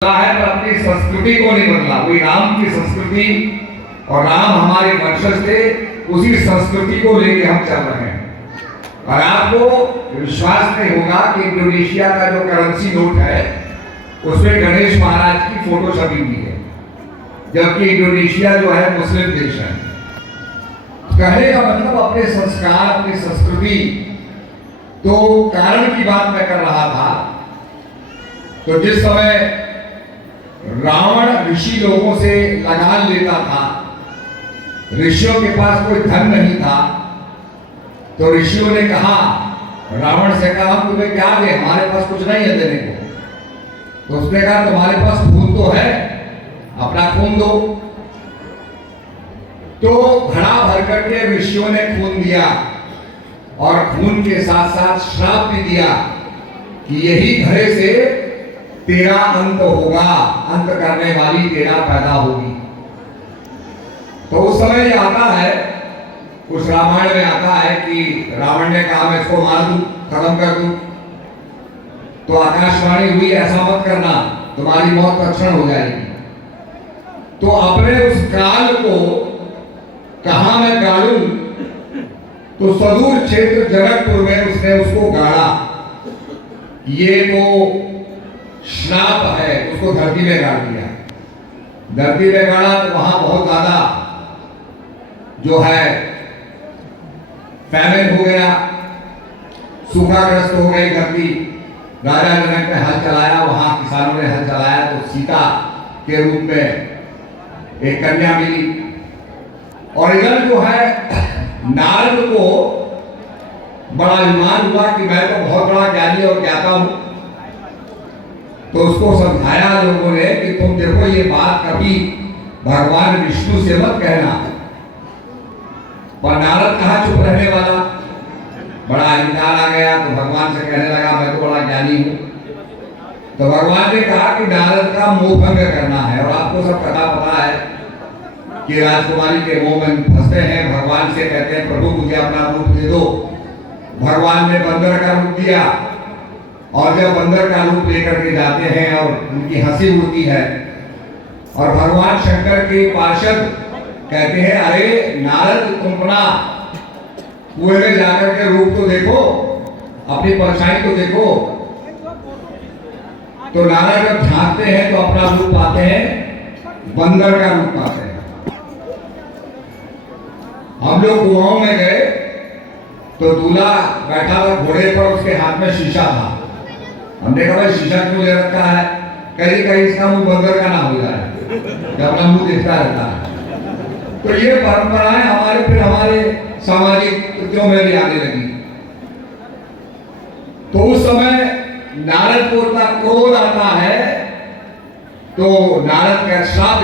है पर अपनी संस्कृति को नहीं बदला। वही राम की संस्कृति और राम हमारे वंशज थे, उसी संस्कृति को लेके हम चल रहे हैं। और आपको विश्वास नहीं होगा कि इंडोनेशिया का जो करेंसी नोट है उसमें गणेश महाराज की फोटो छपी हुई है, जबकि इंडोनेशिया जो है मुस्लिम देश है। कहने का मतलब अपने संस्कार, अपनी संस्कृति। तो कारण की बात मैं कर रहा था, तो जिस समय रावण ऋषि लोगों से लगान लेता था, ऋषियों के पास कोई धन नहीं था, तो ऋषियों ने कहा, रावण से कहा, हम तुम्हें क्या दे, हमारे पास कुछ नहीं है देने को। तो उसने कहा, तुम्हारे पास खून तो है, अपना खून दो। तो घड़ा भर करके ऋषियों ने खून दिया और खून के साथ साथ श्राप भी दिया कि यही घड़े से तेरा अंत होगा, अंत करने वाली तेरा पैदा होगी। तो उस समय ये आता है, उस रामायण में आता है कि रावण ने कहा, मैं इसको मार दूं, खत्म कर दूं। तो आकाशवाणी हुई, ऐसा मत करना, तुम्हारी मौत तत्क्षण हो जाएगी। तो अपने उस काल को कहा मैं गाड़ूं, तो सदूर क्षेत्र जनकपुर में उसने उसको गाड़ा। ये तो श्राप है, उसको धरती में गाड़ दिया। धरती में गाड़ा तो वहां बहुत ज्यादा जो है फैमिन हो गया, सूखाग्रस्त हो गई धरती। राजा जनक ने हल चलाया, वहां किसानों ने हल चलाया, तो सीता के रूप में एक कन्या मिली। और इधर जो है नारद को बड़ा अभिमान हुआ कि मैं तो बहुत बड़ा ज्ञानी और ज्ञाता हूं। तो उसको समझाया लोगों ने कि तुम देखो, ये बात कभी भगवान विष्णु से मत कहना। पर नारद कहा चुप रहने वाला, बड़ा अहंकार आ गया, तो भगवान से कहने लगा, मैं तो बड़ा ज्ञानी हूं। तो भगवान ने कहा कि नारद का मोह भंग करना है। और आपको सब कथा पता है कि राजकुमारी के मोह में फंसते हैं, भगवान से कहते हैं, प्रभु मुझे अपना रूप दे दो। भगवान ने बंदर का रूप दिया, और जब बंदर का रूप लेकर के जाते हैं और उनकी हंसी उड़ती है, और भगवान शंकर के पार्षद कहते हैं, अरे नारद, तुम अपना कुएं में जाकर के रूप तो देखो, अपनी परछाई तो देखो। तो नारद जब झांकते हैं तो अपना रूप पाते हैं, बंदर का रूप पाते हैं। हम लोग कुआं में गए तो दूल्हा बैठा हुआ घोड़े पर, उसके हाथ में शीशा था। हमने कहा, भाई शीशा क्यों ले रखा है? कहीं कहीं इसका मुंह बंदर का ना हो जाए, जब अपना मुंह दिखता रहता है। तो ये परंपराएं हमारे फिर हमारे सामाजिक कृत्यों में भी आने लगी। तो उस समय नारद को इतना क्रोध आता है, तो नारद का श्राप